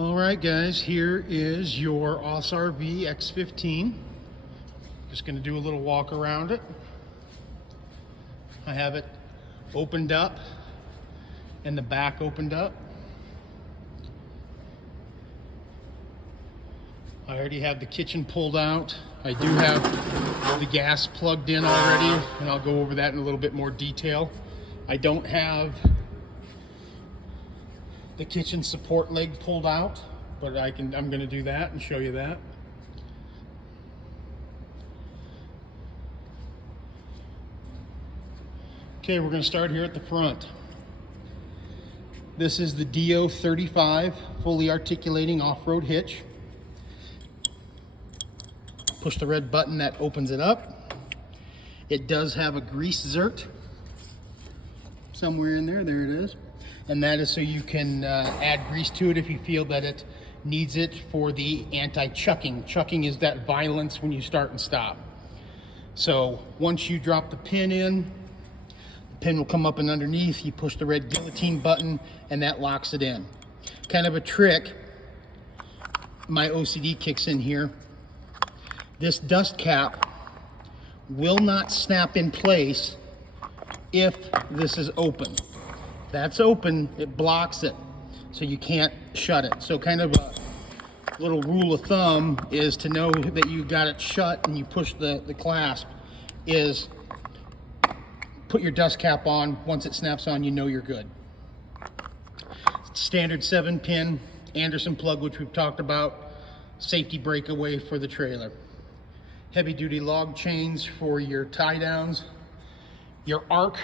All right, guys, here is your AusRV X15. Just going to do a little walk around it. I have it opened up and the back opened up. I already have the kitchen pulled out. I do have the gas plugged in already, and I'll go over that in a little bit more detail. I don't have the kitchen support leg pulled out, but I'm going to do that and show you that. Okay, we're going to start here at the front. This is the DO35 fully articulating off-road hitch. Push the red button, that opens it up. It does have a grease zert somewhere in there. There it is. And that is so you can add grease to it if you feel that it needs it for the anti-chucking. Chucking is that violence when you start and stop. So once you drop the pin in, the pin will come up and underneath. You push the red guillotine button and that locks it in. Kind of a trick. My OCD kicks in here. This dust cap will not snap in place if this is open. That's open, it blocks it, so you can't shut it. So kind of a little rule of thumb is to know that you got it shut and you push the clasp is put your dust cap on. Once it snaps on, you know you're good. Standard 7-pin Anderson plug, which we've talked about. Safety breakaway for the trailer. Heavy duty log chains for your tie downs. Your arc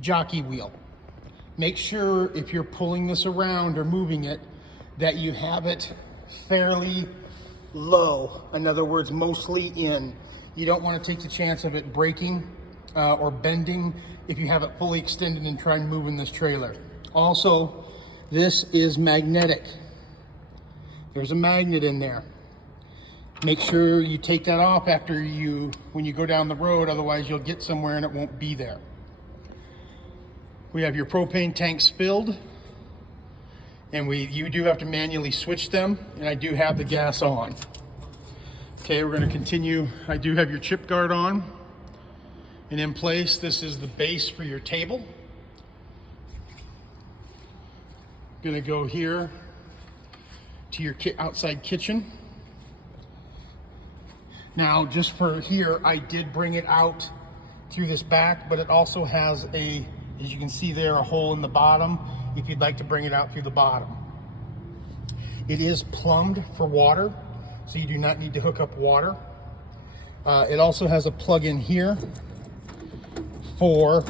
jockey wheel. Make sure if you're pulling this around or moving it that you have it fairly low. In other words, mostly in. You don't want to take the chance of it breaking or bending if you have it fully extended and try and move in this trailer. Also, this is magnetic. There's a magnet in there. Make sure you take that off when you go down the road, otherwise you'll get somewhere and it won't be there. We have your propane tanks filled, and you do have to manually switch them, and I do have the gas on. Okay, we're going to continue. I do have your chip guard on and in place. This is the base for your table. Going to go here to your outside kitchen. Now, just for here, I did bring it out through this back, but it also has as you can see there, a hole in the bottom if you'd like to bring it out through the bottom. It is plumbed for water, so you do not need to hook up water. It also has a plug-in here for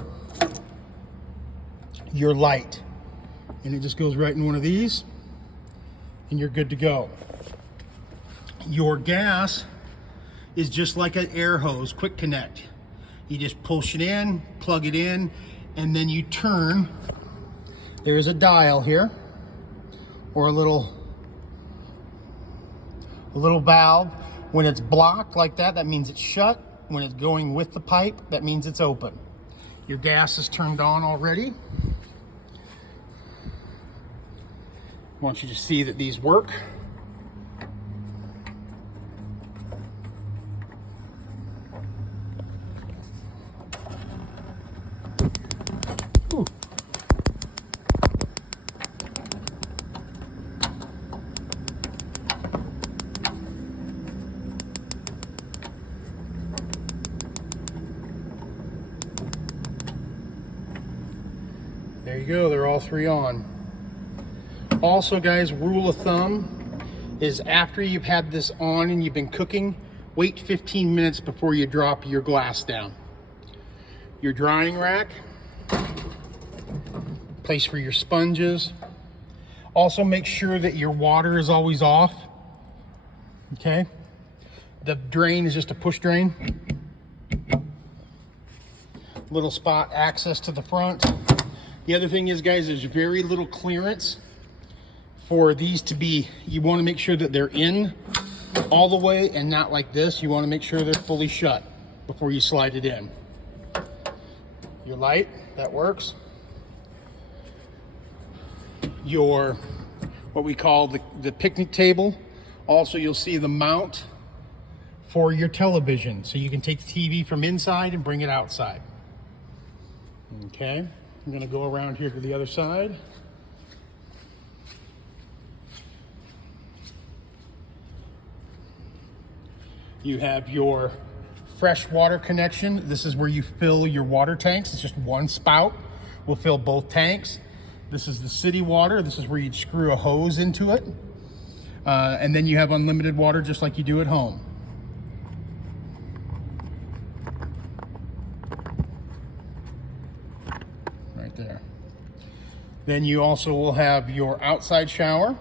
your light. And it just goes right in one of these, and you're good to go. Your gas is just like an air hose, quick connect. You just push it in, plug it in, and then you turn. There's a dial here, or a little valve. When it's blocked like that, that means it's shut. When it's going with the pipe, that means it's open. Your gas is turned on already. I want you to see that these work. Ooh. There you go, they're all three on. Also, guys, rule of thumb is after you've had this on and you've been cooking, wait 15 minutes before you drop your glass down. Your drying rack, place for your sponges. Also, make sure that your water is always off. Okay? The drain is just a push drain. Little spot access to the front. The other thing is, guys, there's very little clearance for these to be. You want to make sure that they're in all the way and not like this. You want to make sure they're fully shut before you slide it in. Your light, that works. your, what we call the picnic table. Also, you'll see the mount for your television. So you can take the TV from inside and bring it outside. Okay, I'm gonna go around here to the other side. You have your fresh water connection. This is where you fill your water tanks. It's just one spout. Will fill both tanks. This is the city water. This is where you'd screw a hose into it. And then you have unlimited water just like you do at home. Right there. Then you also will have your outside shower,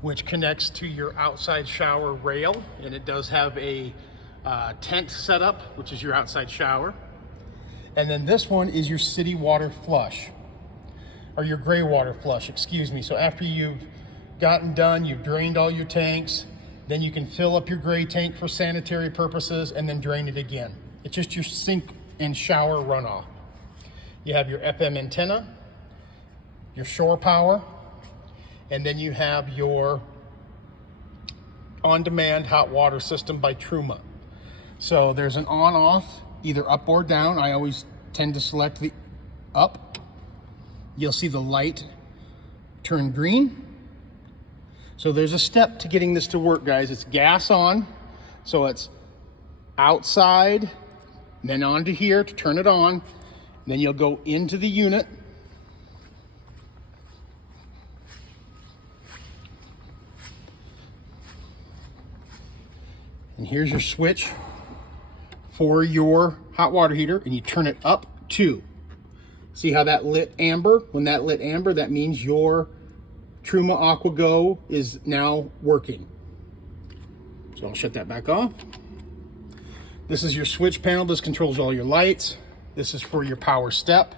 which connects to your outside shower rail. And it does have a tent setup, which is your outside shower. And then this one is your city water flush, or your gray water flush, excuse me. So after you've gotten done, you've drained all your tanks, then you can fill up your gray tank for sanitary purposes and then drain it again. It's just your sink and shower runoff. You have your FM antenna, your shore power, and then you have your on-demand hot water system by Truma. So there's an on-off, either up or down. I always tend to select the up. You'll see the light turn green. So there's a step to getting this to work, guys. It's gas on, so it's outside, then onto here to turn it on. Then you'll go into the unit. And here's your switch for your hot water heater, and you turn it up to. See how that lit amber? When that lit amber, that means your Truma AquaGo is now working. So I'll shut that back off. This is your switch panel. This controls all your lights. This is for your power step.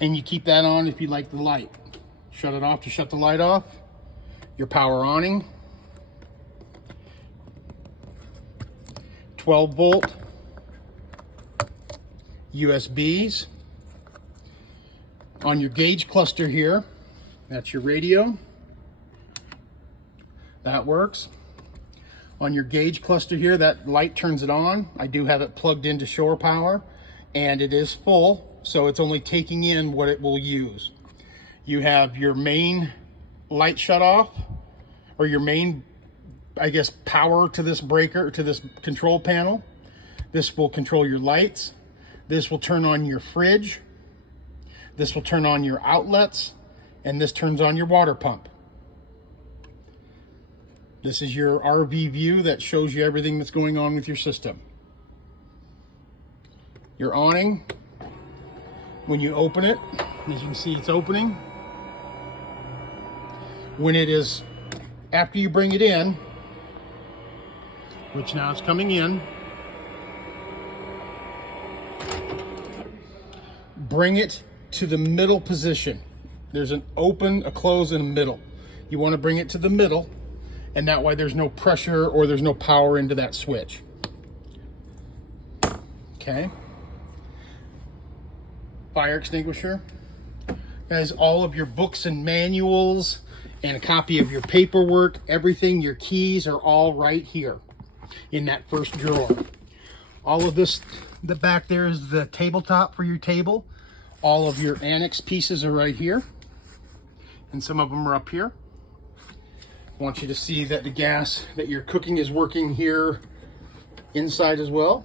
And you keep that on if you like the light. Shut it off to shut the light off. Your power awning. 12 volt USBs. On your gauge cluster here, that's your radio. That works. On your gauge cluster here, that light turns it on. I do have it plugged into shore power, and it is full, so it's only taking in what it will use. You have your main light shut off, or your main, I guess, power to this breaker, to this control panel. This will control your lights. This will turn on your fridge. This will turn on your outlets, and this turns on your water pump. This is your RV view that shows you everything that's going on with your system. Your awning, when you open it, as you can see, it's opening. When it is, after you bring it in, which now it's coming in, bring it to the middle position. There's an open, a close, and a middle. You want to bring it to the middle, and that way there's no pressure or there's no power into that switch. Okay. Fire extinguisher. Guys, all of your books and manuals and a copy of your paperwork, everything, your keys are all right here in that first drawer. All of this, the back there is the tabletop for your table. All of your annex pieces are right here, and some of them are up here. I want you to see that the gas that you're cooking is working here inside as well.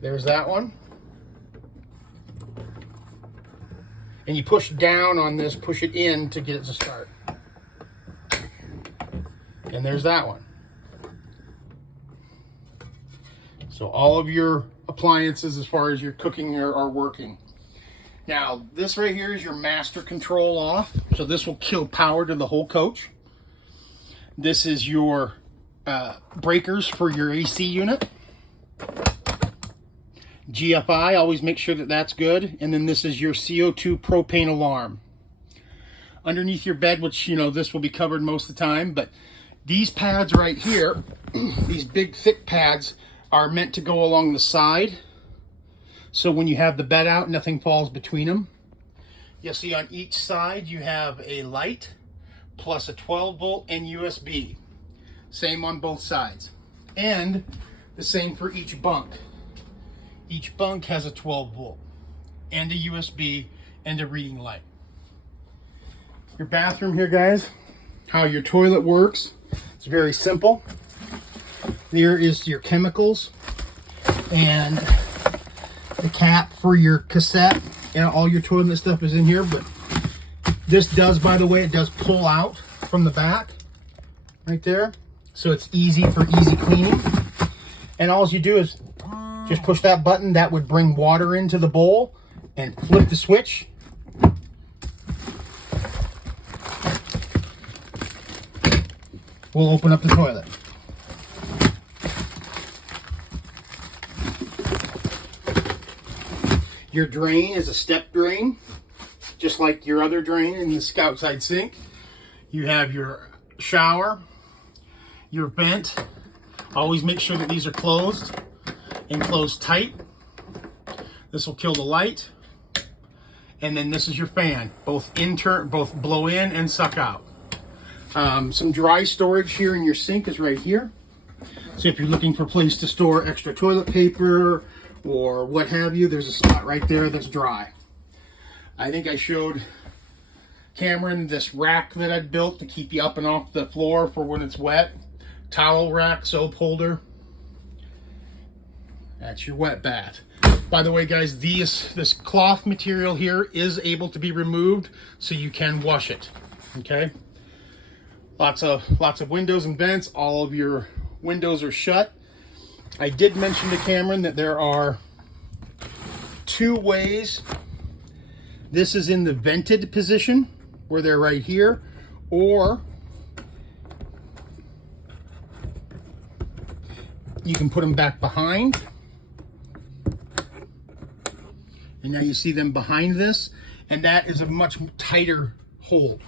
There's that one. And you push down on this, push it in to get it to start. And there's that one. So all of your appliances as far as your cooking are working. Now, this right here is your master control off. So this will kill power to the whole coach. This is your breakers for your AC unit. GFI, always make sure that that's good. And then this is your CO2 propane alarm. Underneath your bed, which, you know, this will be covered most of the time, but these pads right here, these big thick pads, are meant to go along the side. So when you have the bed out, nothing falls between them. You'll see on each side you have a light plus a 12 volt and USB. Same on both sides. And the same for each bunk. Each bunk has a 12 volt and a USB and a reading light. Your bathroom here, guys, how your toilet works, it's very simple. There is your chemicals and the cap for your cassette, and all your toilet stuff is in here. But this does, by the way, it does pull out from the back right there, so it's easy for easy cleaning. And all you do is just push that button. That would bring water into the bowl, and flip the switch. We'll open up the toilet. Your drain is a step drain, just like your other drain in the outside sink. You have your shower, your vent. Always make sure that these are closed and closed tight. This will kill the light. And then this is your fan, both blow in and suck out. Some dry storage here in your sink is right here. So if you're looking for a place to store extra toilet paper or what have you, there's a spot right there that's dry. I think I showed Cameron this rack that I'd built to keep you up and off the floor for when it's wet. Towel rack, soap holder. That's your wet bath. By the way, guys, this cloth material here is able to be removed so you can wash it. Okay? Lots of windows and vents. All of your windows are shut. I did mention to Cameron that there are two ways. This is in the vented position, where they're right here, or you can put them back behind. And now you see them behind this, and that is a much tighter hold.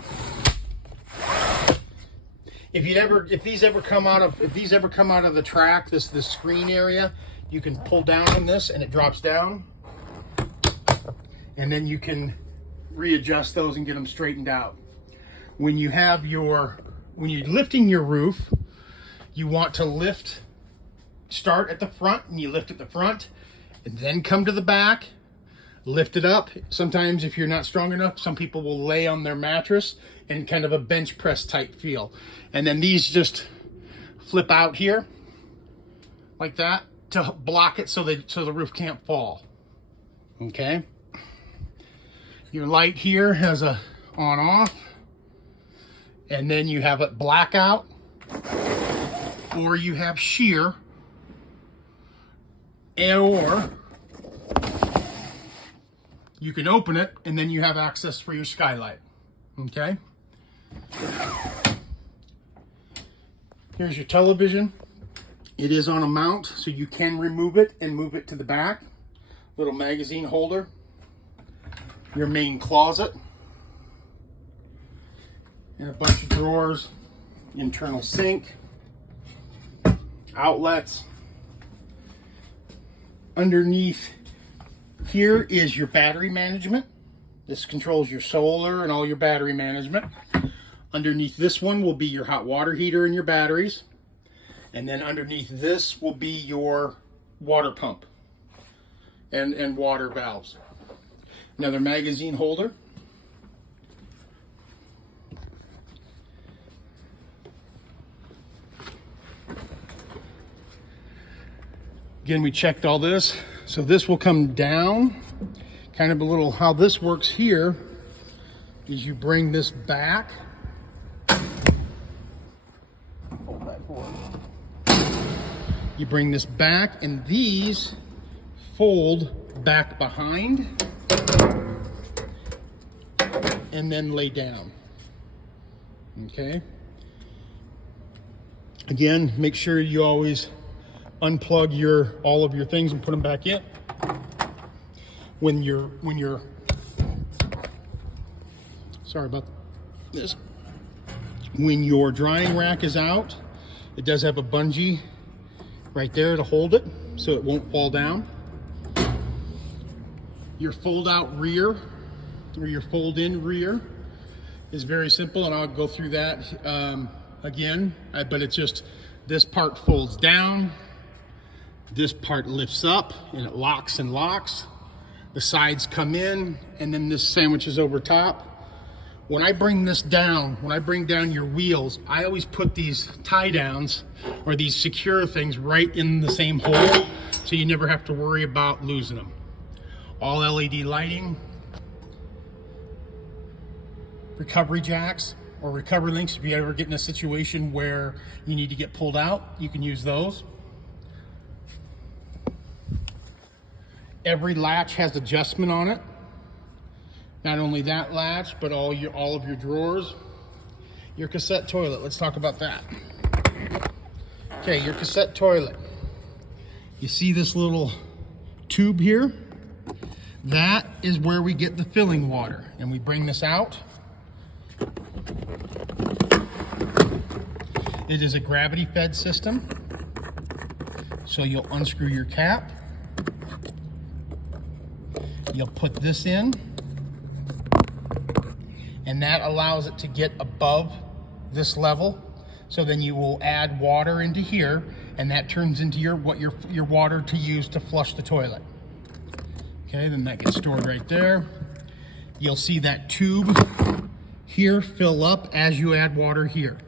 If these ever come out of the track, this screen area, you can pull down on this and it drops down, and then you can readjust those and get them straightened out. When you're lifting your roof, you want to start at the front, and you lift at the front and then come to the back, lift it up. Sometimes if you're not strong enough, some people will lay on their mattress and kind of a bench press type feel. And then these just flip out here like that to block it so the roof can't fall. Okay. Your light here has a on off, and then you have it blackout, or you have sheer, or you can open it and then you have access for your skylight. Okay. Here's your television. It is on a mount, so you can remove it and move it to the back. Little magazine holder. Your main closet. And a bunch of drawers. Internal sink. Outlets. Underneath here is your battery management. This controls your solar and all your battery management. Underneath this one will be your hot water heater and your batteries. And then underneath this will be your water pump and water valves. Another magazine holder. Again, we checked all this. So this will come down. Kind of a little, how this works here is you bring this back. Hold that forward. You bring this back, and these fold back behind and then lay down. Okay. Again, make sure you always unplug all of your things and put them back in. When you're sorry about this. When your drying rack is out, it does have a bungee right there to hold it so it won't fall down. Your fold out rear, or your fold in rear, is very simple, and I'll go through that again, but it's just this part folds down, this part lifts up, and it locks and locks. The sides come in, and then this sandwiches over top. When I bring this down, when I bring down your wheels, I always put these tie downs or these secure things right in the same hole, so you never have to worry about losing them. All LED lighting, recovery jacks or recovery links. If you ever get in a situation where you need to get pulled out, you can use those. Every latch has adjustment on it. Not only that latch, but all of your drawers. Your cassette toilet, let's talk about that. Okay, your cassette toilet. You see this little tube here? That is where we get the filling water, and we bring this out. It is a gravity fed system. So you'll unscrew your cap. You'll put this in, and that allows it to get above this level. So then you will add water into here, and that turns into your water to use to flush the toilet. Okay, then that gets stored right there. You'll see that tube here fill up as you add water here.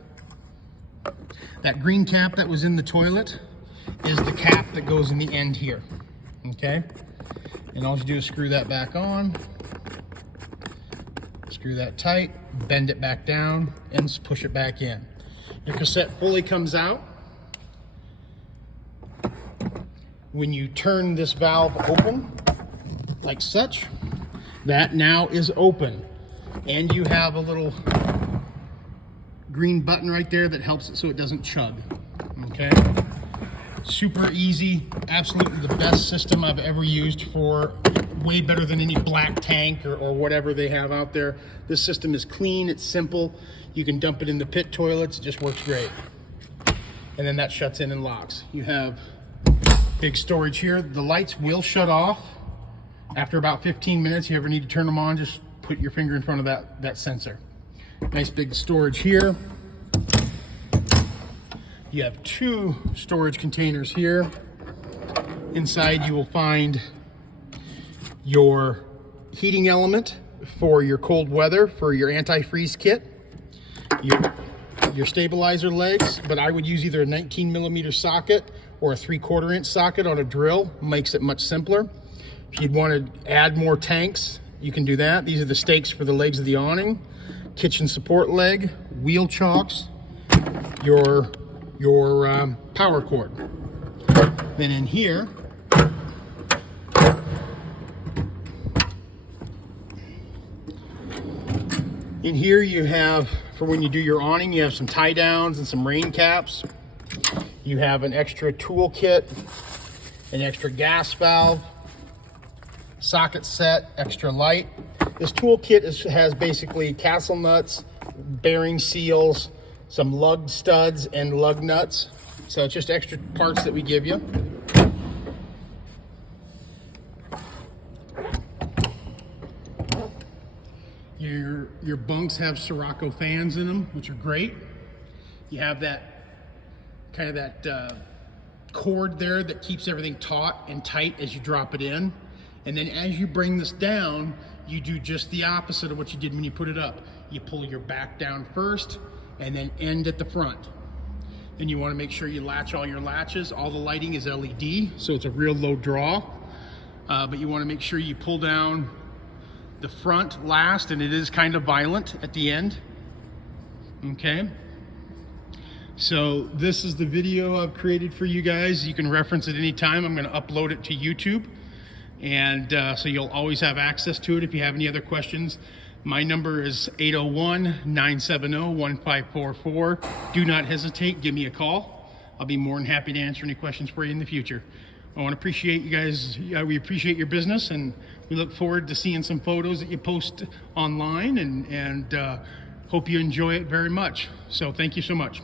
That green cap that was in the toilet is the cap that goes in the end here. Okay, and all you do is screw that back on, screw that tight, bend it back down, and push it back in. Your cassette fully comes out. When you turn this valve open, like such, that now is open. And you have a little green button right there that helps it so it doesn't chug, okay? Super easy, absolutely the best system I've ever used, for way better than any black tank or whatever they have out there. This system is clean, it's simple. You can dump it in the pit toilets, it just works great. And then that shuts in and locks. You have big storage here. The lights will shut off after about 15 minutes. If you ever need to turn them on, just put your finger in front of that sensor. Nice big storage here. You have two storage containers here. Inside you will find your heating element for your cold weather, for your antifreeze kit, your stabilizer legs, but I would use either a 19mm socket or a 3/4 inch socket on a drill. Makes it much simpler. If you'd want to add more tanks, you can do that. These are the stakes for the legs of the awning, kitchen support leg, wheel chocks, your power cord. Then in here, you have, for when you do your awning, you have some tie downs and some rain caps. You have an extra tool kit, an extra gas valve, socket set, extra light. This tool kit has basically castle nuts, bearing seals, some lug studs and lug nuts. So it's just extra parts that we give you. Your bunks have Sirocco fans in them, which are great. You have that kind of that cord there that keeps everything taut and tight as you drop it in. And then as you bring this down, you do just the opposite of what you did when you put it up. You pull your back down first and then end at the front. Then you want to make sure you latch all your latches. All the lighting is LED, so it's a real low draw. But you want to make sure you pull down the front last, and it is kind of violent at the end. Okay. So this is the video I've created for you guys. You can reference it anytime. I'm going to upload it to YouTube. And so you'll always have access to it. If you have any other questions, my number is 801-970-1544. Do not hesitate, give me a call. I'll be more than happy to answer any questions for you in the future. I want to appreciate you guys. We appreciate your business, and we look forward to seeing some photos that you post online, and hope you enjoy it very much. So thank you so much.